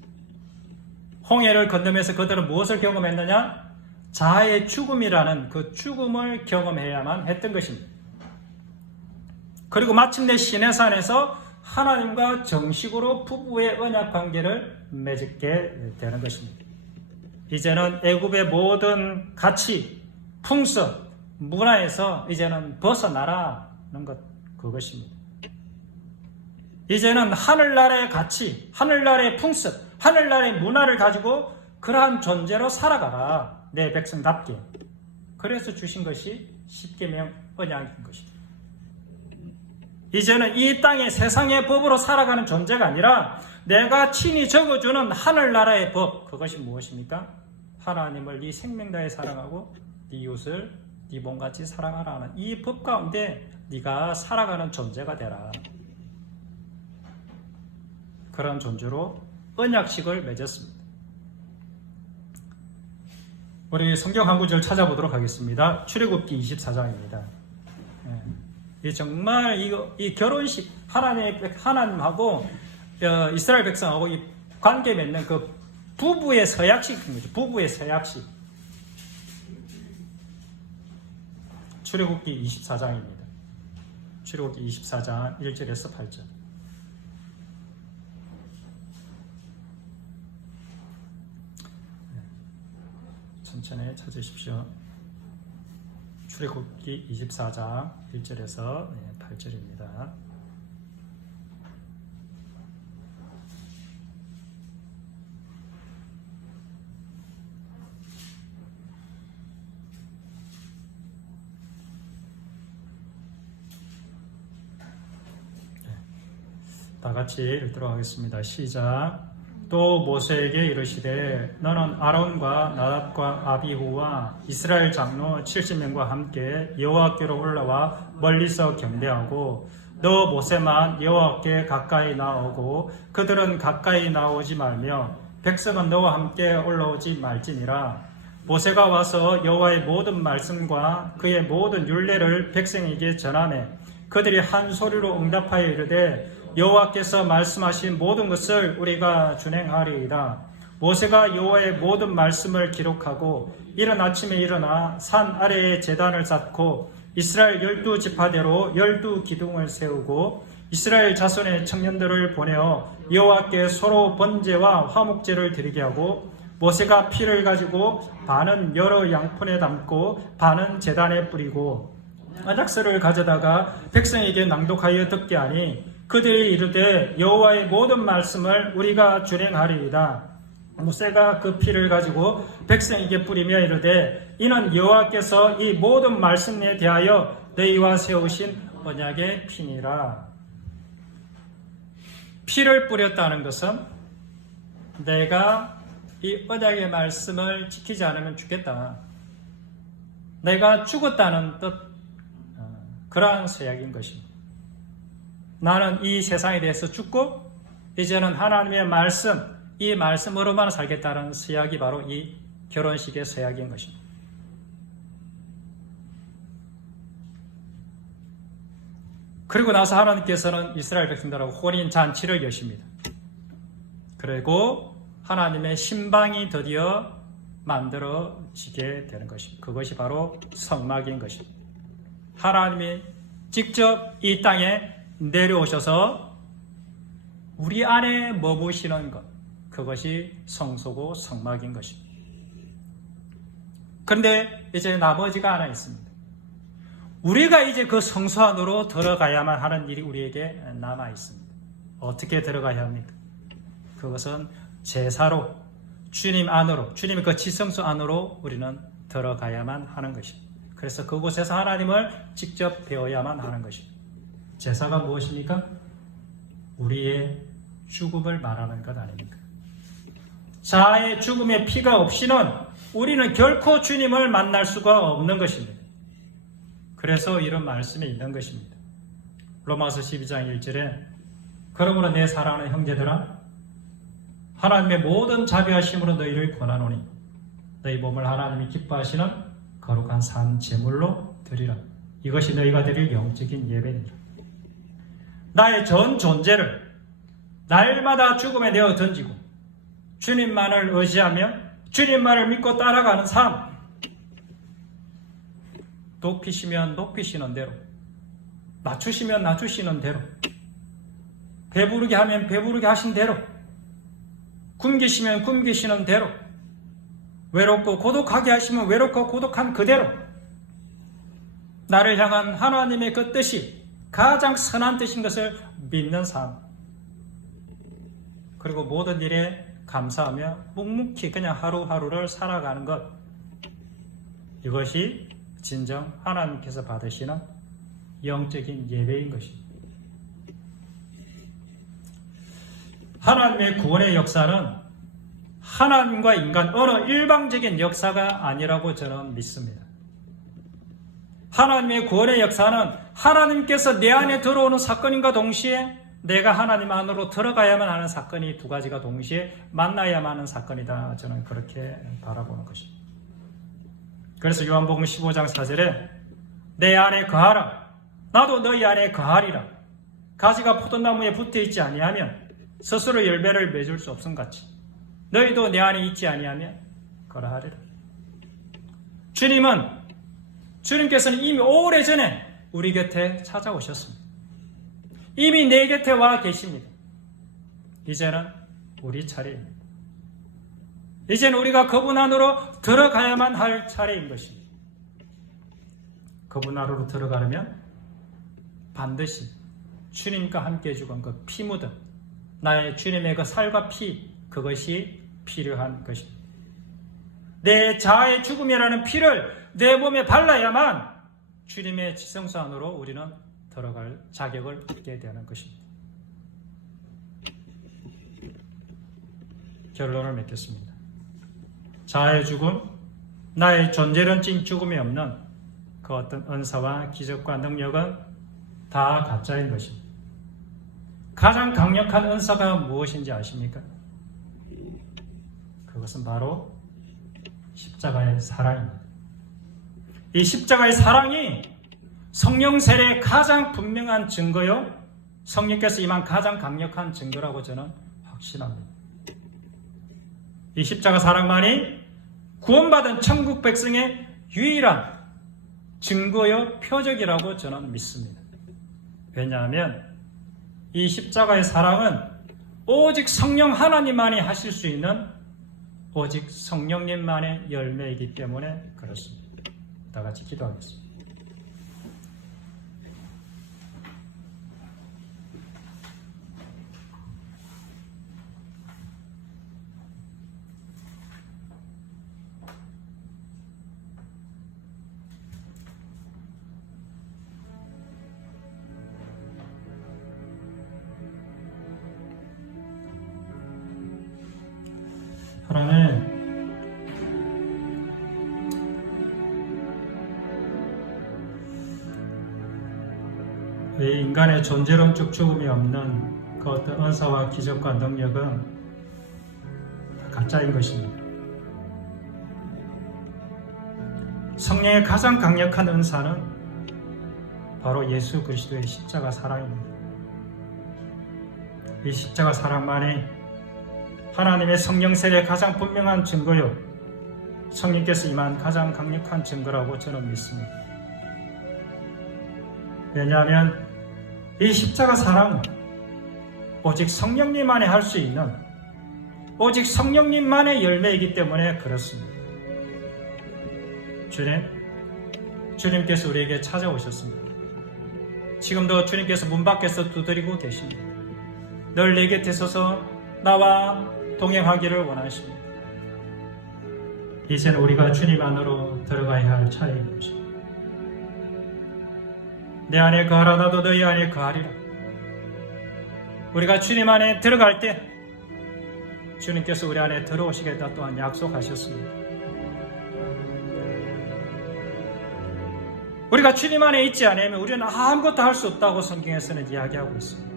홍해를 건너면서 그들은 무엇을 경험했느냐? 자아의 죽음이라는 그 죽음을 경험해야만 했던 것입니다. 그리고 마침내 시내산에서 하나님과 정식으로 부부의 언약 관계를 맺게 되는 것입니다. 이제는 애굽의 모든 가치, 풍습, 문화에서 이제는 벗어나라는 그것입니다. 이제는 하늘나라의 가치, 하늘나라의 풍습, 하늘나라의 문화를 가지고 그러한 존재로 살아가라. 내 백성답게. 그래서 주신 것이 십계명 언약인 것입니다. 이제는 이 땅의 세상의 법으로 살아가는 존재가 아니라 내가 친히 적어주는 하늘나라의 법. 그것이 무엇입니까? 하나님을 네 생명 다해 사랑하고 네 이웃을 네 몸같이 사랑하라는 이 법 가운데 네가 살아가는 존재가 되라. 그런 존재로 언약식을 맺었습니다. 우리 성경 한 구절 찾아보도록 하겠습니다. 출애굽기 24장입니다. 이 정말 이 결혼식 하나님하고 이스라엘 백성하고 이 관계 맺는 그 부부의 서약식인 거죠. 부부의 서약식. 출애굽기 24장입니다. 출애굽기 24장 1절에서 8절. 천천히 찾으십시오. 출애굽기 24장 1절에서 8절입니다. 다 같이 읽도록 하겠습니다. 시작. 또 모세에게 이르시되 너는 아론과 나답과 아비후와 이스라엘 장로 70명과 함께 여호와께로 올라와 멀리서 경배하고 너 모세만 여호와께 가까이 나오고 그들은 가까이 나오지 말며 백성은 너와 함께 올라오지 말지니라. 모세가 와서 여호와의 모든 말씀과 그의 모든 율례를 백성에게 전하매 그들이 한 소리로 응답하여 이르되 여호와께서 말씀하신 모든 것을 우리가 준행하리이다. 모세가 여호와의 모든 말씀을 기록하고 이른 아침에 일어나 산 아래에 제단을 쌓고 이스라엘 12지파대로 12기둥을 세우고 이스라엘 자손의 청년들을 보내어 여호와께 서로 번제와 화목제를 드리게 하고 모세가 피를 가지고 반은 여러 양푼에 담고 반은 제단에 뿌리고 언약서를 가져다가 백성에게 낭독하여 듣게 하니 그들이 이르되 여호와의 모든 말씀을 우리가 준행하리이다. 모세가 그 피를 가지고 백성에게 뿌리며 이르되 이는 여호와께서 이 모든 말씀에 대하여 너희와 세우신 언약의 피니라. 피를 뿌렸다는 것은 내가 이 언약의 말씀을 지키지 않으면 죽겠다. 내가 죽었다는 뜻, 그러한 서약인 것입니다. 나는 이 세상에 대해서 죽고 이제는 하나님의 말씀, 이 말씀으로만 살겠다는 서약이 바로 이 결혼식의 서약인 것입니다. 그리고 나서 하나님께서는 이스라엘 백성들하고 혼인 잔치를 여십니다. 그리고 하나님의 신방이 드디어 만들어지게 되는 것입니다. 그것이 바로 성막인 것입니다. 하나님이 직접 이 땅에 내려오셔서 우리 안에 머무시는 것, 그것이 성소고 성막인 것입니다. 그런데 이제 나머지가 하나 있습니다. 우리가 이제 그 성소 안으로 들어가야만 하는 일이 우리에게 남아 있습니다. 어떻게 들어가야 합니까? 그것은 제사로 주님 안으로, 주님의 그 지성소 안으로 우리는 들어가야만 하는 것입니다. 그래서 그곳에서 하나님을 직접 배워야만 하는 것입니다. 제사가 무엇입니까? 우리의 죽음을 말하는 것 아닙니까? 자아의 죽음의 피가 없이는 우리는 결코 주님을 만날 수가 없는 것입니다. 그래서 이런 말씀이 있는 것입니다. 로마서 12장 1절에 그러므로 내 사랑하는 형제들아 하나님의 모든 자비하심으로 너희를 권하노니 너희 몸을 하나님이 기뻐하시는 거룩한 산 제물로 드리라. 이것이 너희가 드릴 영적인 예배니라. 나의 전 존재를 날마다 죽음에 내어 던지고 주님만을 의지하며 주님만을 믿고 따라가는 삶, 높이시면 높이시는 대로, 낮추시면 낮추시는 대로, 배부르게 하면 배부르게 하신 대로, 굶기시면 굶기시는 대로, 외롭고 고독하게 하시면 외롭고 고독한 그대로 나를 향한 하나님의 그 뜻이 가장 선한 뜻인 것을 믿는 삶, 그리고 모든 일에 감사하며 묵묵히 그냥 하루하루를 살아가는 것, 이것이 진정 하나님께서 받으시는 영적인 예배인 것입니다. 하나님의 구원의 역사는 하나님과 인간 어느 일방적인 역사가 아니라고 저는 믿습니다. 하나님의 구원의 역사는 하나님께서 내 안에 들어오는 사건인가 동시에 내가 하나님 안으로 들어가야만 하는 사건이 두 가지가 동시에 만나야만 하는 사건이다. 저는 그렇게 바라보는 것입니다. 그래서 요한복음 15장 4절에 내 안에 거하라 나도 너희 안에 거하리라. 가지가 포도나무에 붙어있지 아니하면 스스로 열매를 맺을 수 없음같이 너희도 내 안에 있지 아니하면 거하리라. 주님께서는 이미 오래전에 우리 곁에 찾아오셨습니다. 이미 내 곁에 와 계십니다. 이제는 우리 차례입니다. 이제는 우리가 그분 안으로 들어가야만 할 차례인 것입니다. 그분 안으로 들어가려면 반드시 주님과 함께 죽은 그 피 묻은 나의 주님의 그 살과 피, 그것이 필요한 것입니다. 내 자아의 죽음이라는 피를 내 몸에 발라야만 주님의 지성소 안으로 우리는 들어갈 자격을 얻게 되는 것입니다. 결론을 맺겠습니다. 자아의 죽음, 나의 존재론적 죽음이 없는 그 어떤 은사와 기적과 능력은 다 가짜인 것입니다. 가장 강력한 은사가 무엇인지 아십니까? 그것은 바로 십자가의 사랑입니다. 이 십자가의 사랑이 성령 세례의 가장 분명한 증거요, 성령께서 임한 가장 강력한 증거라고 저는 확신합니다. 이 십자가 사랑만이 구원받은 천국 백성의 유일한 증거요, 표적이라고 저는 믿습니다. 왜냐하면 이 십자가의 사랑은 오직 성령 하나님만이 하실 수 있는 오직 성령님만의 열매이기 때문에 그렇습니다. 다 같이 기도하겠습니다. 하나님, 이 인간의 존재론적 죽음이 없는 그 어떤 은사와 기적과 능력은 가짜인 것입니다. 성령의 가장 강력한 은사는 바로 예수 그리스도의 십자가 사랑입니다. 이 십자가 사랑만이 하나님의 성령 세례의 가장 분명한 증거요, 성령께서 임한 가장 강력한 증거라고 저는 믿습니다. 왜냐하면 이 십자가 사랑은 오직 성령님만이 할 수 있는 오직 성령님만의 열매이기 때문에 그렇습니다. 주님, 주님께서 우리에게 찾아오셨습니다. 지금도 주님께서 문 밖에서 두드리고 계십니다. 늘 내 곁에 서서 나와 동행하기를 원하십니다. 이제는 우리가 주님 안으로 들어가야 할 차례인 것입니다. 내 안에 거하라 나도 너희 안에 거하리라. 우리가 주님 안에 들어갈 때 주님께서 우리 안에 들어오시겠다 또한 약속하셨습니다. 우리가 주님 안에 있지 않으면 우리는 아무것도 할 수 없다고 성경에서는 이야기하고 있습니다.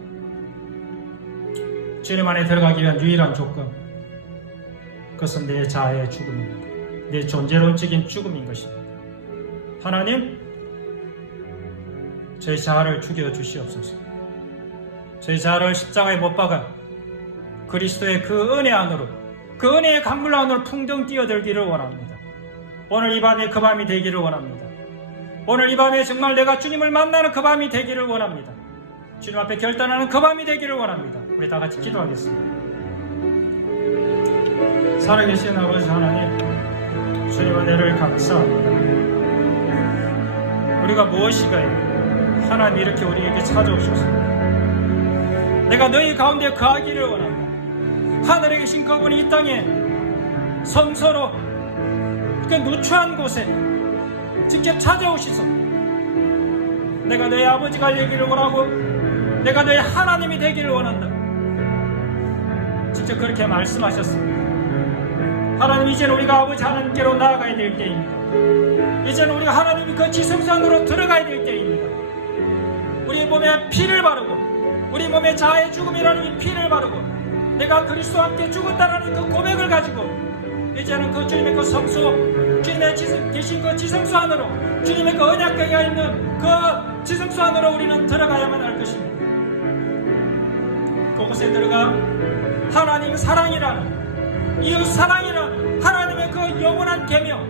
주님 안에 들어가기 위한 유일한 조건, 그것은 내 자아의 죽음입니다. 내 존재론적인 죽음인 것입니다. 하나님, 저희 자아를 죽여 주시옵소서. 저희 자아를 십자가에 못 박아 그리스도의 그 은혜 안으로, 그 은혜의 강물 안으로 풍덩 뛰어들기를 원합니다. 오늘 이 밤에 그 밤이 되기를 원합니다. 오늘 이 밤에 정말 내가 주님을 만나는 그 밤이 되기를 원합니다. 주님 앞에 결단하는 그 밤이 되기를 원합니다. 우리 다 같이 기도하겠습니다. 살아계신 아버지 하나님, 주님 은혜를 감사합니다. 우리가 무엇이가요? 하나님 이렇게 우리에게 찾아오셨습니다. 내가 너희 가운데 거하기를 원한다. 하늘에 계신 그분이 이 땅에 성소로 그 누추한 곳에 직접 찾아오시소. 내가 너희 아버지가 되기를 원하고 내가 너희 하나님이 되기를 원한다. 직접 그렇게 말씀하셨습니다. 하나님, 이제는 우리가 아버지 하나님께로 나아가야 될 때입니다. 이제는 우리가 하나님이 그 지성산으로 들어가야 될 때입니다. 우리 몸에 피를 바르고 우리 몸에 자아의 죽음이라는 이 피를 바르고 내가 그리스도와 함께 죽었다라는 그 고백을 가지고 이제는 그 주님의 그 성소, 주님의 계신 그 지성소 안으로, 주님의 그 언약궤가 있는 그 지성소 안으로 우리는 들어가야만 할 것입니다. 그곳에 들어가 하나님 사랑이라는, 이웃 사랑이라는 하나님의 그 영원한 계명,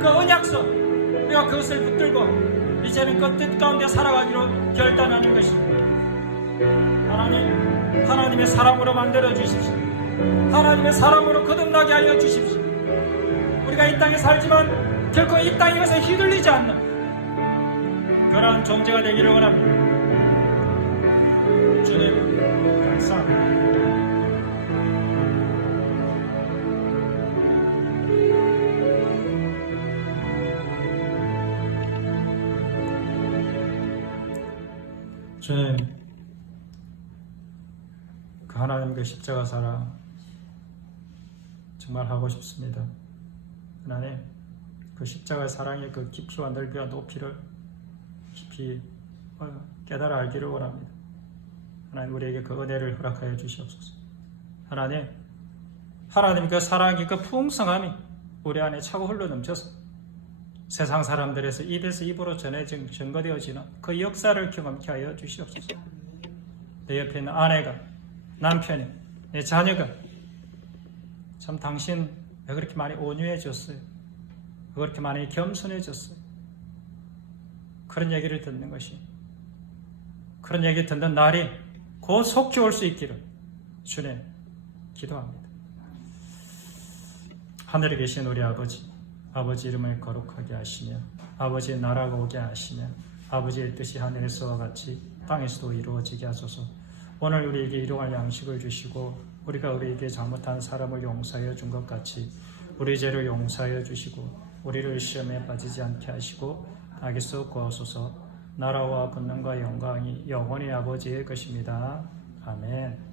그 언약서, 우리가 그것을 붙들고 이제는 그 뜻 가운데 살아가기로 결단하는 것입니다. 하나님, 하나님의 사랑으로 만들어 주십시오. 하나님의 사랑으로 거듭나게 하여 주십시오. 우리가 이 땅에 살지만 결코 이 땅에 가서 휘둘리지 않는 그러한 존재가 되기를 원합니다. 주님, 감사합니다. 주님, 그 하나님의 십자가 사랑 정말 하고 싶습니다. 하나님, 그 십자가의 사랑의 그 깊이와 넓이와 높이를 깊이 깨달아 알기를 원합니다. 하나님, 우리에게 그 은혜를 허락하여 주시옵소서. 하나님, 하나님 그 사랑의 그 풍성함이 우리 안에 차고 흘러 넘쳐서 세상 사람들에서 입에서 입으로 전해진 증거되어지는 그 역사를 경험케 하여 주시옵소서. 내 옆에 있는 아내가, 남편이, 내 자녀가 참 당신 왜 그렇게 많이 온유해졌어요? 왜 그렇게 많이 겸손해졌어요? 그런 얘기를 듣는 것이, 그런 얘기 듣는 날이 곧 속히 올 수 있기를 주님 기도합니다. 하늘에 계신 우리 아버지, 아버지 이름을 거룩하게 하시며 아버지의 나라가 오게 하시며 아버지의 뜻이 하늘에서와 같이 땅에서도 이루어지게 하소서. 오늘 우리에게 일용할 양식을 주시고 우리가 우리에게 잘못한 사람을 용서하여 준 것 같이 우리 죄를 용서하여 주시고 우리를 시험에 빠지지 않게 하시고 악에서 구하소서. 나라와 권능과 영광이 영원히 아버지의 것입니다. 아멘.